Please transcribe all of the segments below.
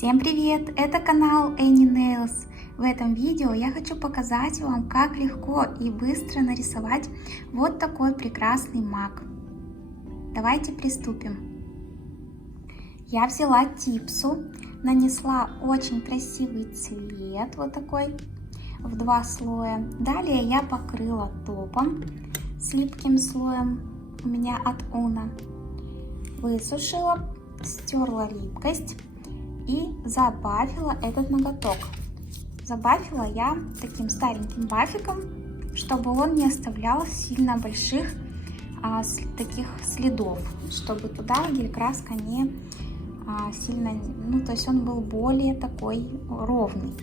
Всем привет! Это канал Any Nails. В этом видео я хочу показать вам, как легко и быстро нарисовать вот такой прекрасный маг. Давайте приступим. Я взяла типсу, нанесла очень красивый цвет, вот такой, в 2 слоя. Далее я покрыла топом с липким слоем у меня от Уна. Высушила, стерла липкость и забафила этот ноготок. Забафила я таким стареньким бафиком, чтобы он не оставлял сильно больших таких следов, чтобы туда гель-краска не сильно, то есть он был более такой ровный.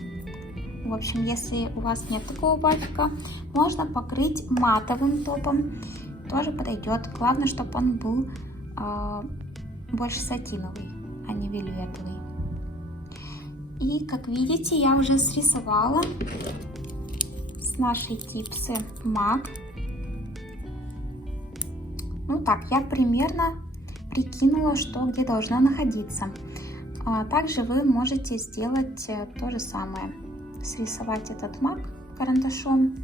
В общем, если у вас нет такого бафика, можно покрыть матовым топом, тоже подойдет. Главное, чтобы он был больше сатиновый, а не вельветовый. И как видите, я уже срисовала с нашей типсы маг. Ну так, я примерно прикинула, что где должно находиться. Также вы можете сделать то же самое, срисовать этот маг карандашом.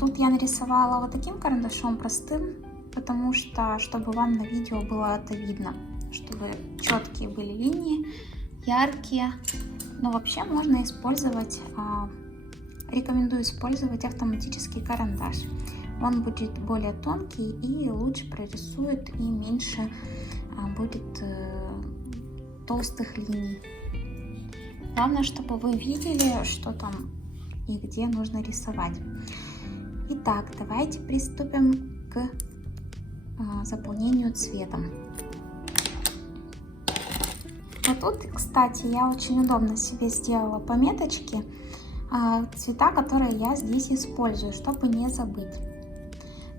Тут я нарисовала вот таким карандашом простым, потому что, чтобы вам на видео было это видно, чтобы четкие были линии, яркие. Но вообще можно использовать, рекомендую использовать автоматический карандаш. Он будет более тонкий и лучше прорисует, и меньше будет толстых линий. Главное, чтобы вы видели, что там и где нужно рисовать. Итак, давайте приступим к заполнению цветом. Вот тут, кстати, я очень удобно себе сделала пометочки, цвета, которые я здесь использую, чтобы не забыть.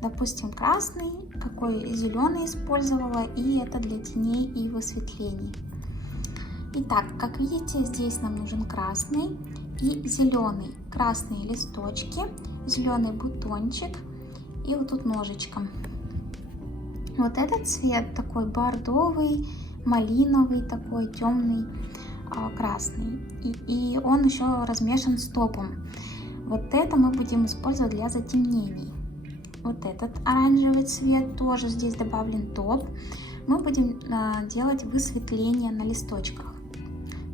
Допустим, красный, какой зеленый использовала, и это для теней и высветлений. Итак, как видите, здесь нам нужен красный и зеленый. Красные листочки, зеленый бутончик и вот тут ножичком. Вот этот цвет такой бордовый, малиновый, такой темный, красный. И он еще размешан с топом. Вот это мы будем использовать для затемнений. Вот этот оранжевый цвет, тоже здесь добавлен топ. Мы будем делать высветление на листочках.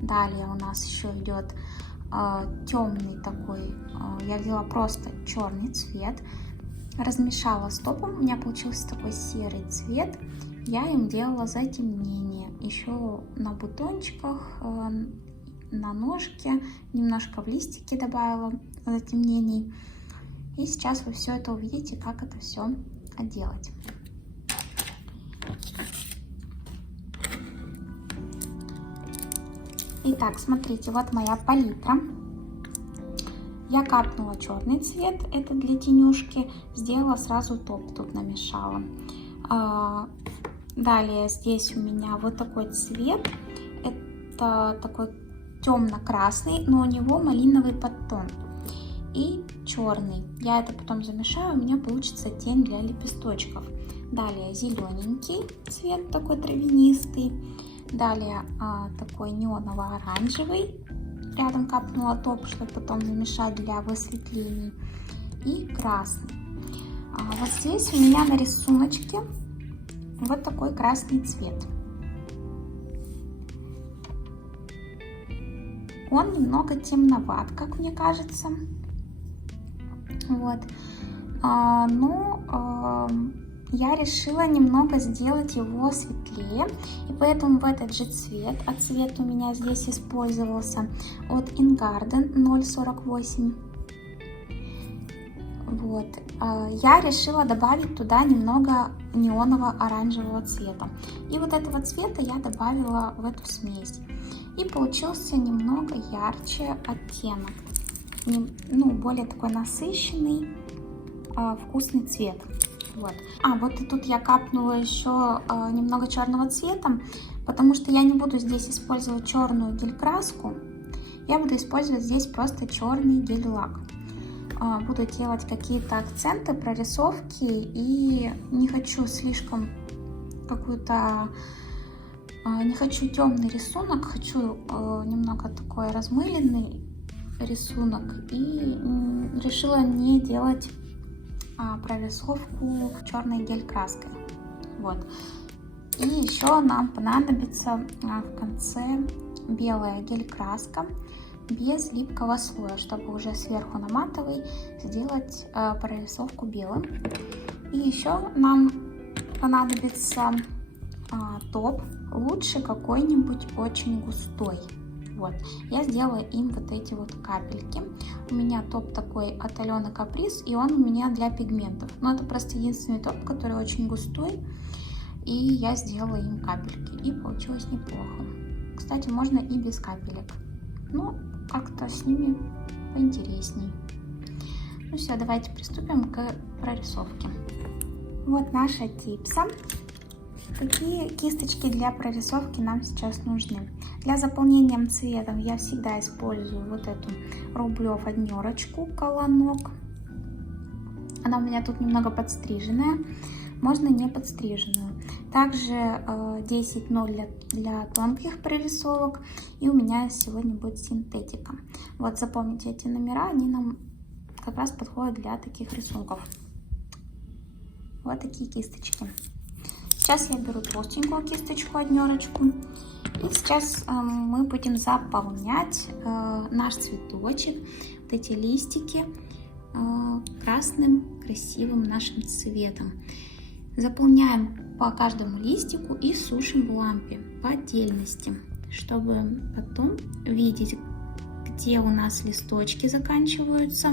Далее у нас еще идет темный такой, я взяла просто черный цвет, размешала с топом, у меня получился такой серый цвет. Я им делала затемнение еще на бутончиках, на ножке, немножко в листике добавила затемнений. И сейчас вы все это увидите, как это все делать. Итак, смотрите, вот моя палитра. Я капнула черный цвет, это для тенюшки, сделала сразу топ, тут намешала. Далее здесь у меня вот такой цвет, это такой темно-красный, но у него малиновый подтон. И черный, я это потом замешаю, у меня получится тень для лепесточков. Далее зелененький цвет, такой травянистый. Далее такой неоново-оранжевый, рядом капнула топ, чтобы потом намешать для высветлений. И красный. Вот здесь у меня на рисуночке вот такой красный цвет. Он немного темноват, как мне кажется. Вот. Я решила немного сделать его светлее, и поэтому в этот же цвет, а цвет у меня здесь использовался от InGarden 048. Вот. Я решила добавить туда немного неоново-оранжевого цвета. И вот этого цвета я добавила в эту смесь. И получился немного ярче оттенок. Более такой насыщенный, вкусный цвет. Вот. Вот и тут я капнула еще немного черного цвета, потому что я не буду здесь использовать черную гель-краску. Я буду использовать здесь просто черный гель-лак. Буду делать какие-то акценты, прорисовки, и не хочу слишком какую-то Не хочу темный рисунок, хочу немного такой размыленный рисунок. И решила не делать прорисовку черной гель-краской. Вот. И еще нам понадобится в конце белая гель-краска без липкого слоя, чтобы уже сверху на матовый сделать прорисовку белым. И еще нам понадобится топ, лучше какой-нибудь очень густой. Вот, я сделала им вот эти вот капельки. У меня топ такой от Алены Каприз, и он у меня для пигментов. Но это просто единственный топ, который очень густой, и я сделала им капельки, и получилось неплохо. Кстати, можно и без капелек, но как-то с ними поинтересней. Ну все, давайте приступим к прорисовке. Вот наша типса. Какие кисточки для прорисовки нам сейчас нужны? Для заполнения цветом я всегда использую вот эту Рублев 1 колонок. Она у меня тут немного подстриженная, можно не подстриженную. Также 10.0 для тонких прорисовок, и у меня сегодня будет синтетика. Вот запомните эти номера, они нам как раз подходят для таких рисунков. Вот такие кисточки. Сейчас я беру толстенькую кисточку 1. И сейчас мы будем заполнять наш цветочек, вот эти листики, красным красивым нашим цветом. Заполняем по каждому листику и сушим в лампе по отдельности, чтобы потом видеть, где у нас листочки заканчиваются.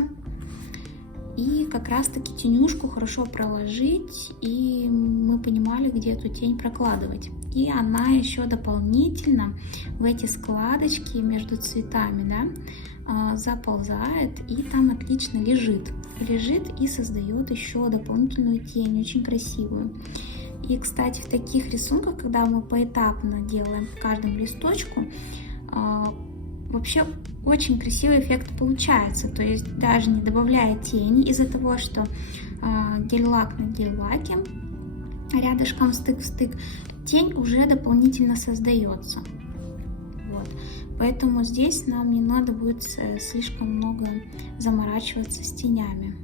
И как раз таки тенюшку хорошо проложить, и мы понимали, где эту тень прокладывать. И она еще дополнительно в эти складочки между цветами, да, заползает и там отлично лежит. Лежит и создает еще дополнительную тень, очень красивую. И, кстати, в таких рисунках, когда мы поэтапно делаем в каждом листочку, вообще очень красивый эффект получается. То есть даже не добавляя тени, из-за того, что гель-лак на гель-лаке рядышком стык в стык, тень уже дополнительно создается. Вот. Поэтому здесь нам не надо будет слишком много заморачиваться с тенями.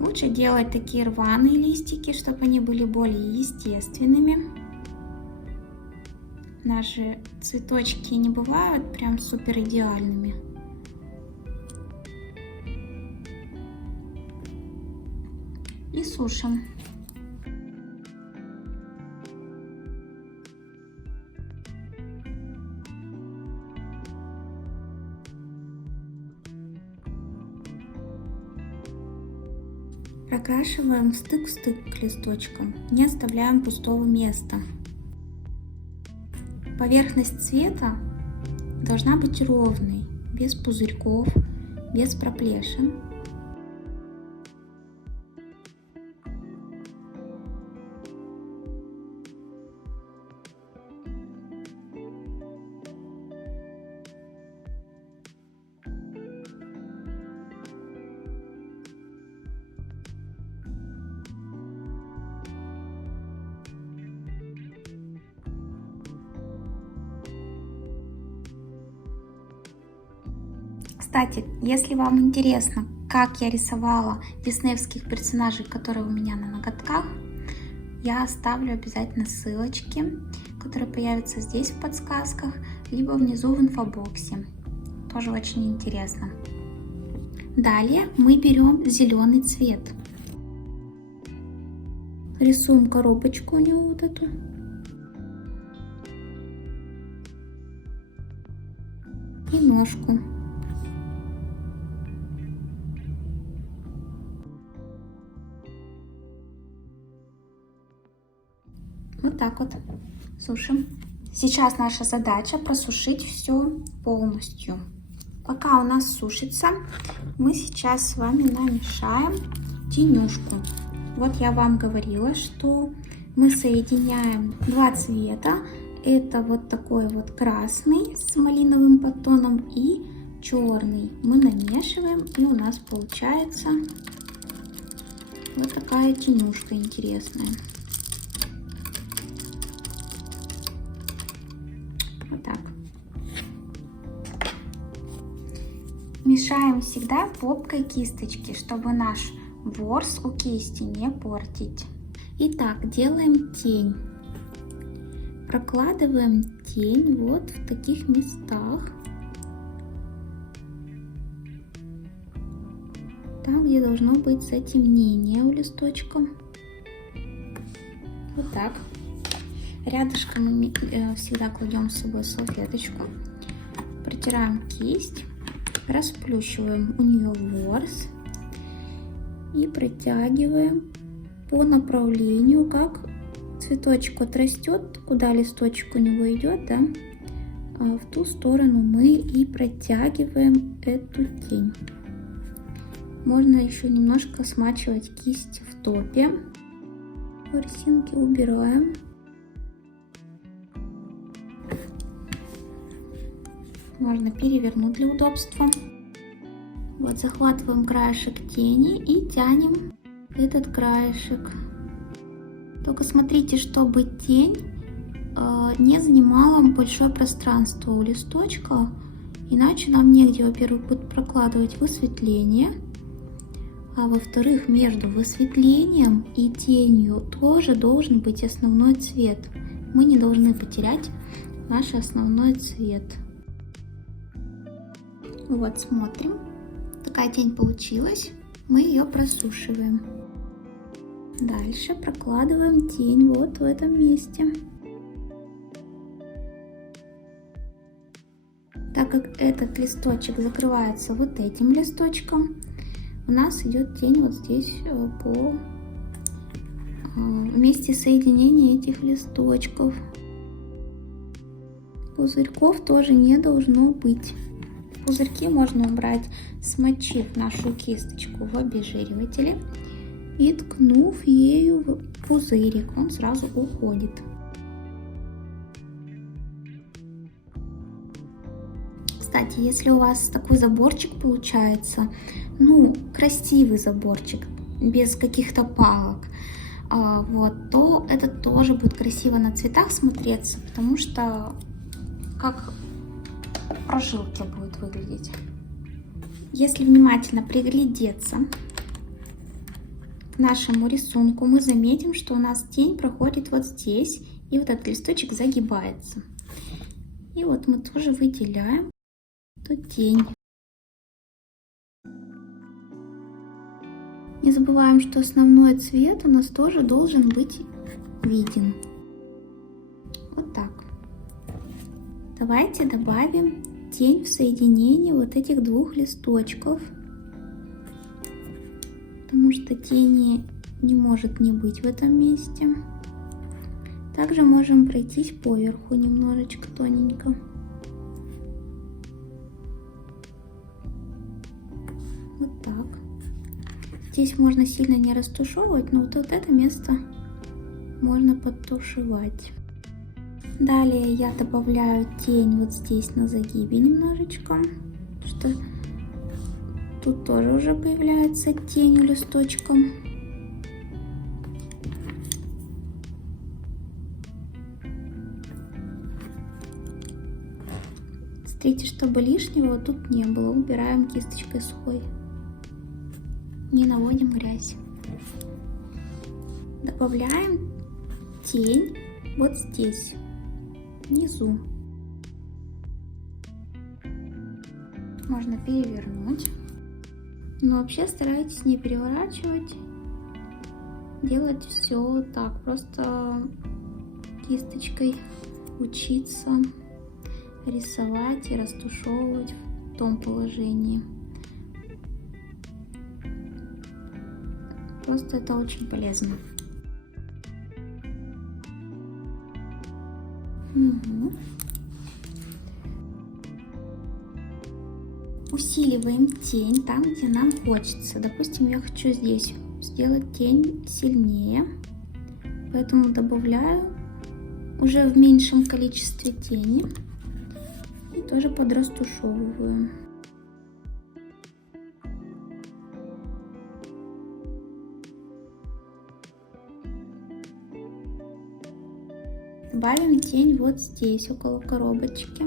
Лучше делать такие рваные листики, чтобы они были более естественными. Наши цветочки не бывают прям супер идеальными. И сушим. Прокрашиваем стык в стык к листочкам, не оставляем пустого места. Поверхность цвета должна быть ровной, без пузырьков, без проплешин. Кстати, если вам интересно, как я рисовала диснеевских персонажей, которые у меня на ноготках, я оставлю обязательно ссылочки, которые появятся здесь в подсказках, либо внизу в инфобоксе. Тоже очень интересно. Далее мы берем зеленый цвет. Рисуем коробочку у него вот эту. И ножку. Вот так вот сушим. Сейчас наша задача просушить все полностью. Пока у нас сушится, мы сейчас с вами намешаем тенюшку. Вот я вам говорила, что мы соединяем два цвета. Это вот такой вот красный с малиновым подтоном и черный. Мы намешиваем, и у нас получается вот такая тенюшка интересная. Вот так. Мешаем всегда попкой кисточки, чтобы наш ворс у кисти не портить. Итак, делаем тень. Прокладываем тень вот в таких местах. Там, где должно быть затемнение у листочка. Вот так. Рядышком мы всегда кладем с собой салфеточку. Протираем кисть. Расплющиваем у нее ворс. И протягиваем по направлению, как цветочек отрастет, куда листочек у него идет, да, в ту сторону мы и протягиваем эту тень. Можно еще немножко смачивать кисть в топе. Ворсинки убираем. Можно перевернуть для удобства. Вот захватываем краешек тени и тянем этот краешек. Только смотрите, чтобы тень не занимала большое пространство у листочка, иначе нам негде, во-первых, будет прокладывать высветление, а во-вторых, между высветлением и тенью тоже должен быть основной цвет. Мы не должны потерять наш основной цвет. Вот, смотрим. Такая тень получилась. Мы ее просушиваем. Дальше прокладываем тень вот в этом месте. Так как этот листочек закрывается вот этим листочком, у нас идет тень вот здесь по месте соединения этих листочков. Пузырьков тоже не должно быть. Пузырьки можно убрать, смочив нашу кисточку в обезжиривателе и ткнув ею в пузырик, он сразу уходит. Кстати, если у вас такой заборчик получается, ну, красивый заборчик, без каких-то палок, вот, то это тоже будет красиво на цветах смотреться, потому что как прожилки будет выглядеть. Если внимательно приглядеться к нашему рисунку, мы заметим, что у нас тень проходит вот здесь, и вот этот листочек загибается. И вот мы тоже выделяем эту тень. Не забываем, что основной цвет у нас тоже должен быть виден. Вот так. Давайте добавим тень в соединение вот этих двух листочков, потому что тени не может не быть в этом месте. Также можем пройтись поверху немножечко тоненько. Вот так. Здесь можно сильно не растушевывать, но вот это место можно подтушевать. Далее я добавляю тень вот здесь на загибе немножечко, что тут тоже уже появляется тень у листочка. Смотрите, чтобы лишнего тут не было, убираем кисточкой сухой, не наводим грязь. Добавляем тень вот здесь, внизу. Можно перевернуть, но вообще старайтесь не переворачивать, делать все так, просто кисточкой учиться рисовать и растушевывать в том положении. Просто это очень полезно. Угу. Усиливаем тень там, где нам хочется. Допустим, я хочу здесь сделать тень сильнее, поэтому добавляю уже в меньшем количестве тени и тоже подрастушевываю. Добавим тень вот здесь, около коробочки.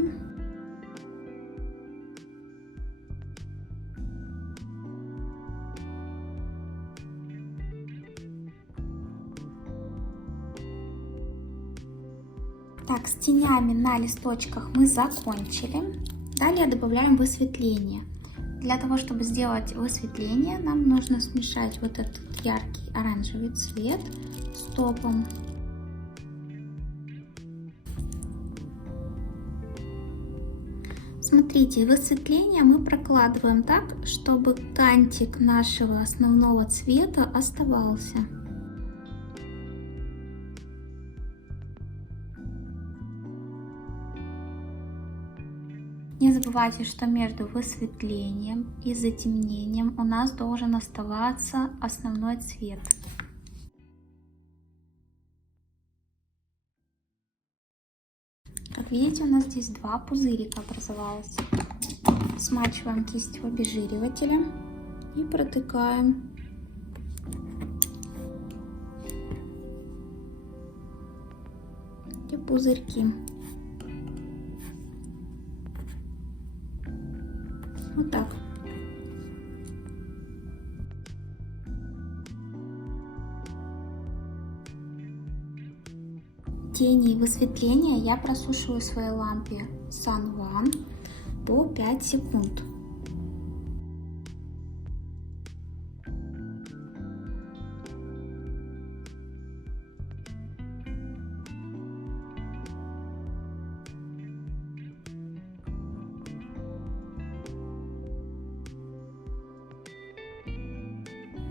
Так, с тенями на листочках мы закончили. Далее добавляем высветление. Для того, чтобы сделать высветление, нам нужно смешать вот этот яркий оранжевый цвет с топом. Смотрите, высветление мы прокладываем так, чтобы кантик нашего основного цвета оставался. Не забывайте, что между высветлением и затемнением у нас должен оставаться основной цвет. Как видите, у нас здесь два пузырика образовалось. Смачиваем кистью обезжиривателя и протыкаем. И пузырьки. Вот так. Тени и высветления я просушиваю в своей лампе Sun One по 5 секунд.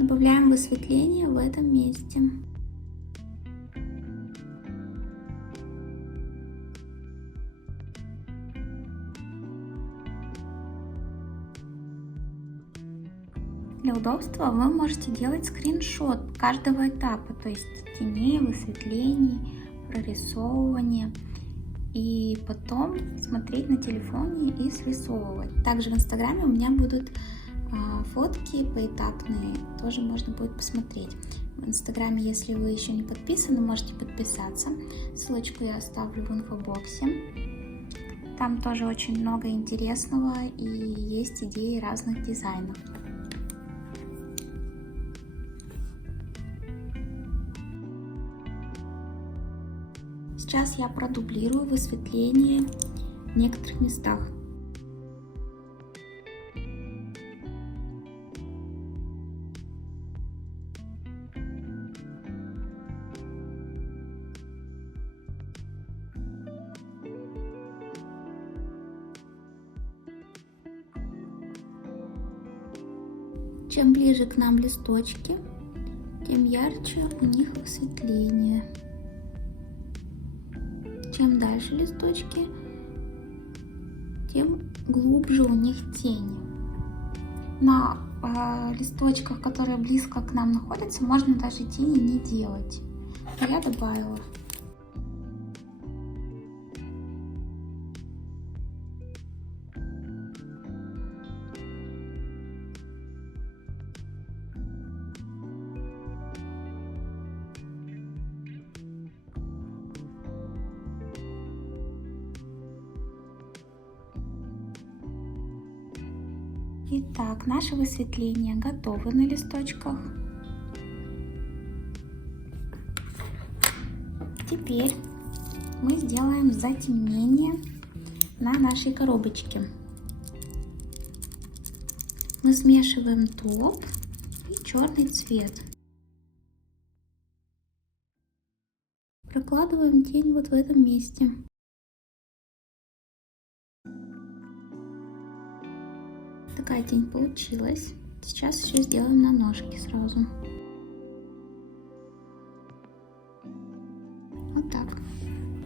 Добавляем высветление в этом месте. Для удобства вы можете делать скриншот каждого этапа, то есть теней, высветлений, прорисовывания, и потом смотреть на телефоне и срисовывать. Также в инстаграме у меня будут фотки поэтапные, тоже можно будет посмотреть. В инстаграме, если вы еще не подписаны, можете подписаться. Ссылочку я оставлю в инфобоксе. Там тоже очень много интересного и есть идеи разных дизайнов. Сейчас я продублирую высветление в некоторых местах. Чем ближе к нам листочки, тем ярче у них высветление. Чем дальше листочки, тем глубже у них тени. На листочках, которые близко к нам находятся, можно даже тени не делать. Я добавила. Итак, наше высветление готово на листочках. Теперь мы сделаем затемнение на нашей коробочке. Мы смешиваем топ и черный цвет. Прокладываем тень вот в этом месте. Такая тень получилась. Сейчас еще сделаем на ножке сразу. Вот так.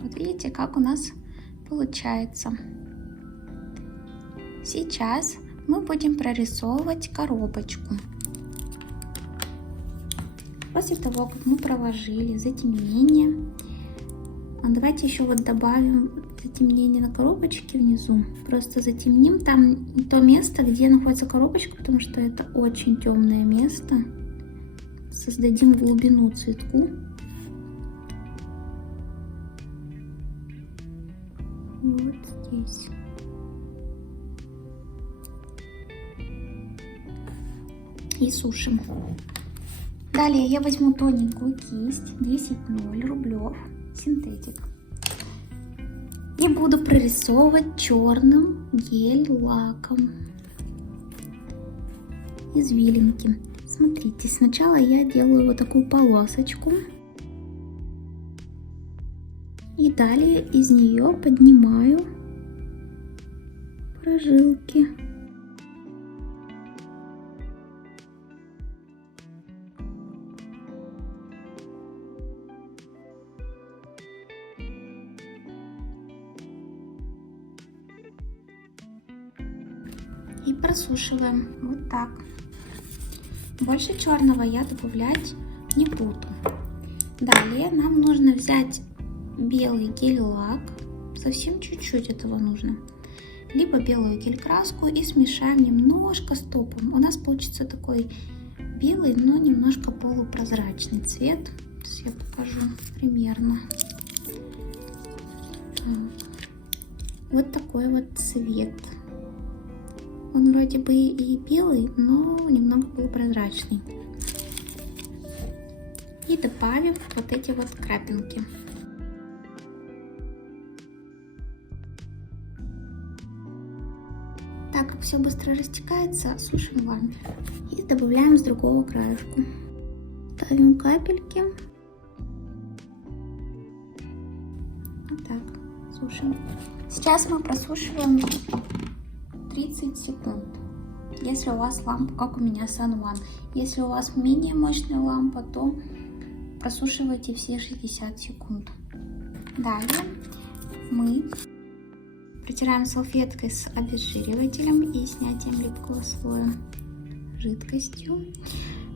Вот видите, как у нас получается. Сейчас мы будем прорисовывать коробочку. После того, как мы проложили затемнение, давайте еще вот добавим затемнение на коробочке внизу. Просто затемним там то место, где находится коробочка, потому что это очень темное место. Создадим глубину цветку. вот здесь. И сушим. Далее я возьму тоненькую кисть 10.0 Рублев синтетик и буду прорисовывать черным гель-лаком извилинки. Смотрите, сначала я делаю вот такую полосочку и далее из нее поднимаю прожилки. И просушиваем вот так. Больше черного я добавлять не буду. Далее нам нужно взять белый гель-лак, совсем чуть-чуть этого нужно, либо белую гель-краску и смешаем немножко с топом. У нас получится такой белый, но немножко полупрозрачный цвет. Сейчас я покажу примерно. Вот такой вот цвет. Он вроде бы и белый, но немного полупрозрачный. И добавим вот эти вот крапинки. Так как все быстро растекается, сушим лампе. И добавляем с другого краешку. Ставим капельки. Вот так, сушим. Сейчас мы просушиваем 30 секунд, если у вас лампа, как у меня Sun One. Если у вас менее мощная лампа, то просушивайте все 60 секунд. Далее мы протираем салфеткой с обезжиривателем и снятием липкого слоя жидкостью,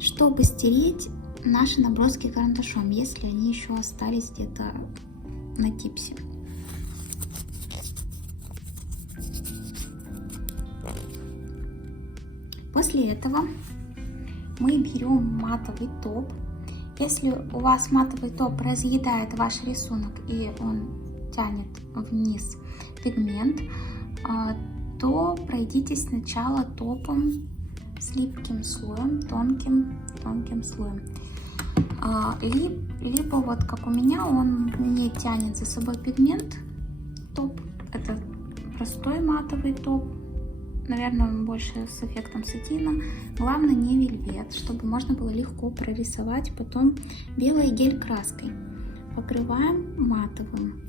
чтобы стереть наши наброски карандашом, если они еще остались где-то на типсе. После этого мы берем матовый топ. Если у вас матовый топ разъедает ваш рисунок и он тянет вниз пигмент, то пройдитесь сначала топом с липким слоем, тонким слоем. Либо вот как у меня, он не тянет за собой пигмент. Топ — это простой матовый топ. Наверное, он больше с эффектом сатина. Главное, не вельвет, чтобы можно было легко прорисовать потом белой гель-краской. Покрываем матовым.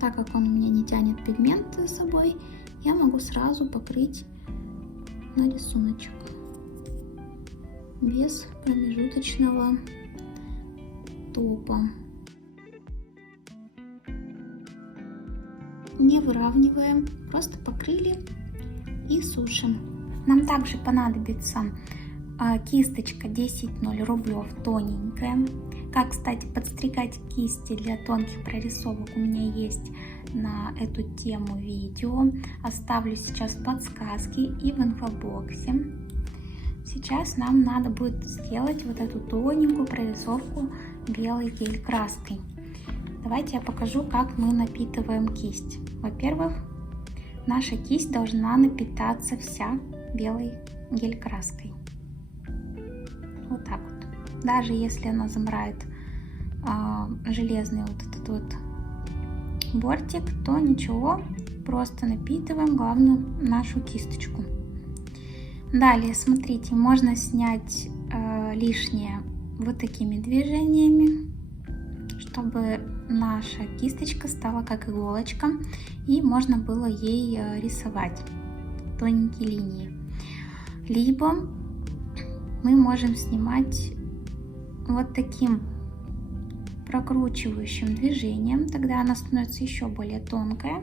Так как он у меня не тянет пигмент за собой, я могу сразу покрыть на рисуночек без промежуточного топа. Не выравниваем, просто покрыли и сушим. Нам также понадобится кисточка 10.0 Рублев тоненькая. Как, кстати, подстригать кисти для тонких прорисовок у меня есть на эту тему видео. Оставлю сейчас подсказки и в инфобоксе. Сейчас нам надо будет сделать вот эту тоненькую прорисовку белой гель-краской. Давайте я покажу, как мы напитываем кисть. Во-первых, наша кисть должна напитаться вся белой гель-краской. Вот так вот. Даже если она замрает железный вот этот вот бортик, то ничего, просто напитываем, главное, нашу кисточку. Далее, смотрите, можно снять лишнее вот такими движениями, чтобы наша кисточка стала как иголочка и можно было ей рисовать тоненькие линии. Либо мы можем снимать вот таким прокручивающим движением, тогда она становится еще более тонкая,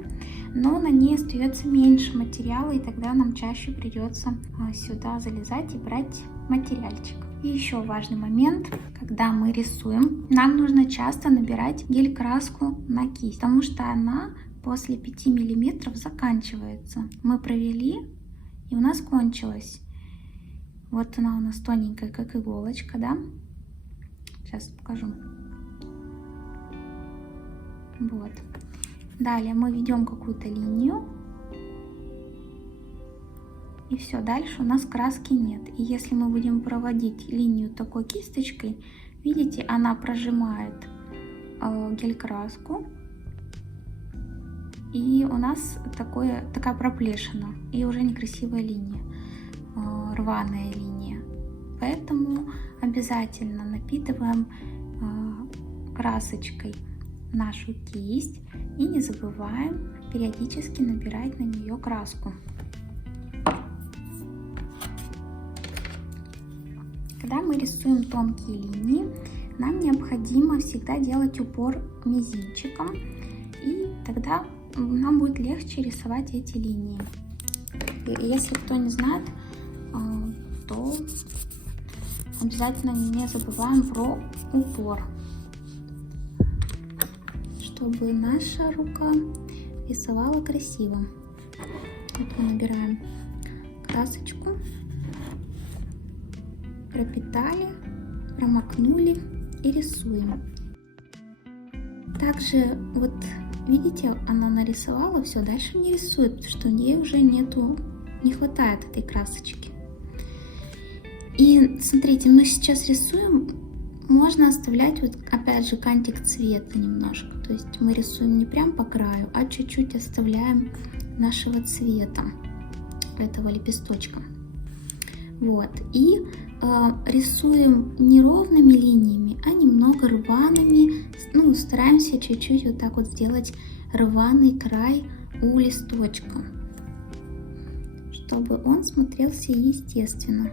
но на ней остается меньше материала, и тогда нам чаще придется сюда залезать и брать материальчик. И еще важный момент, когда мы рисуем, нам нужно часто набирать гель-краску на кисть, потому что она после 5 мм заканчивается. Мы провели, и у нас кончилась. Вот она у нас тоненькая, как иголочка, да? Сейчас покажу. Вот. Далее мы ведем какую-то линию. И все, дальше у нас краски нет. И если мы будем проводить линию такой кисточкой, видите, она прожимает гель-краску. И у нас такая проплешина. И уже некрасивая линия, рваная линия. Поэтому обязательно напитываем красочкой нашу кисть. И не забываем периодически набирать на нее краску. Когда мы рисуем тонкие линии, нам необходимо всегда делать упор мизинчиком, и тогда нам будет легче рисовать эти линии. И если кто не знает, то обязательно не забываем про упор, чтобы наша рука рисовала красиво. Вот мы набираем красочку, пропитали, промокнули и рисуем. Также вот видите, она нарисовала, все, дальше не рисует, потому что у нее уже не хватает этой красочки. И смотрите, мы сейчас рисуем, можно оставлять вот опять же кантик цвета немножко, то есть мы рисуем не прям по краю, а чуть-чуть оставляем нашего цвета этого лепесточка. Вот, и рисуем не ровными линиями, а немного рваными. Ну, стараемся чуть-чуть вот так вот сделать рваный край у листочка, чтобы он смотрелся естественно.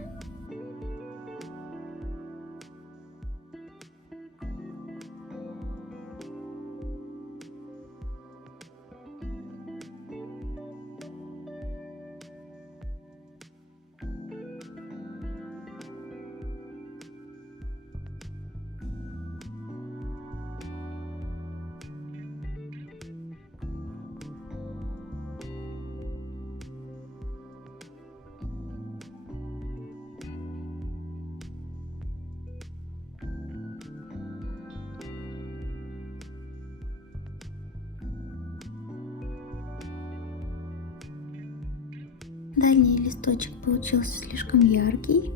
Дальний листочек получился слишком яркий.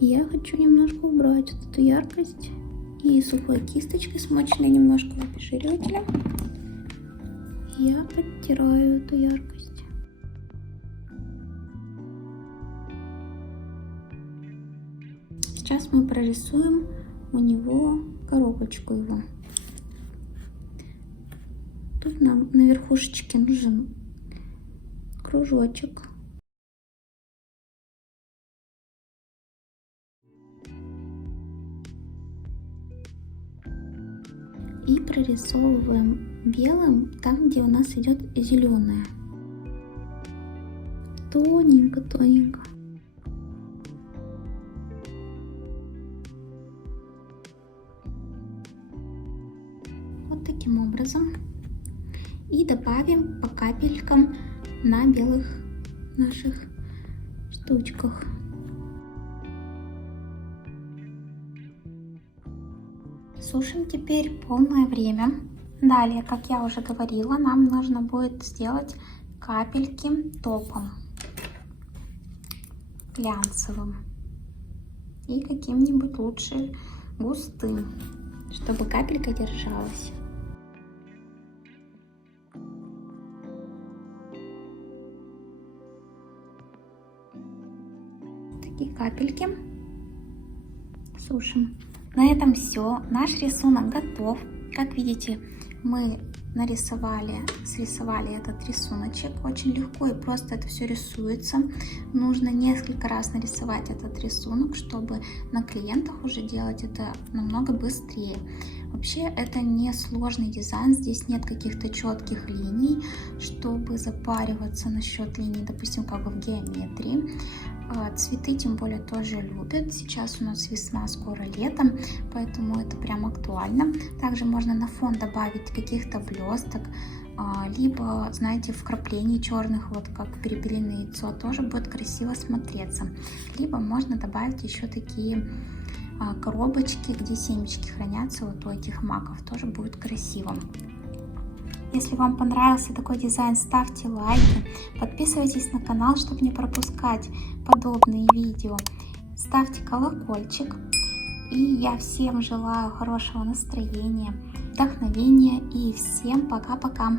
Я хочу немножко убрать вот эту яркость. И сухой кисточкой, смоченной немножко опоширителем, я подтираю эту яркость. Сейчас мы прорисуем у него коробочку его. Тут нам на верхушечке нужен кружочек. И прорисовываем белым там, где у нас идет зеленое. Тоненько-тоненько. Вот таким образом. И добавим по капелькам на белых наших штучках. Сушим теперь полное время. Далее, как я уже говорила, нам нужно будет сделать капельки топом глянцевым и каким-нибудь лучше густым, чтобы капелька держалась. Такие капельки сушим. На этом все. Наш рисунок готов. Как видите, мы срисовали этот рисуночек. Очень легко и просто это все рисуется. Нужно несколько раз нарисовать этот рисунок, чтобы на клиентах уже делать это намного быстрее. Вообще это не сложный дизайн, здесь нет каких-то четких линий, чтобы запариваться насчет линий, допустим, как в геометрии. Цветы тем более тоже любят. Сейчас у нас весна, скоро лето, поэтому это прям актуально. Также можно на фон добавить каких-то блесток, либо, знаете, вкраплений черных, вот как перепелиное яйцо, тоже будет красиво смотреться. Либо можно добавить еще такие коробочки, где семечки хранятся, вот у этих маков, тоже будет красиво. Если вам понравился такой дизайн, ставьте лайки, подписывайтесь на канал, чтобы не пропускать подобные видео, ставьте колокольчик. И я всем желаю хорошего настроения, вдохновения и всем пока-пока!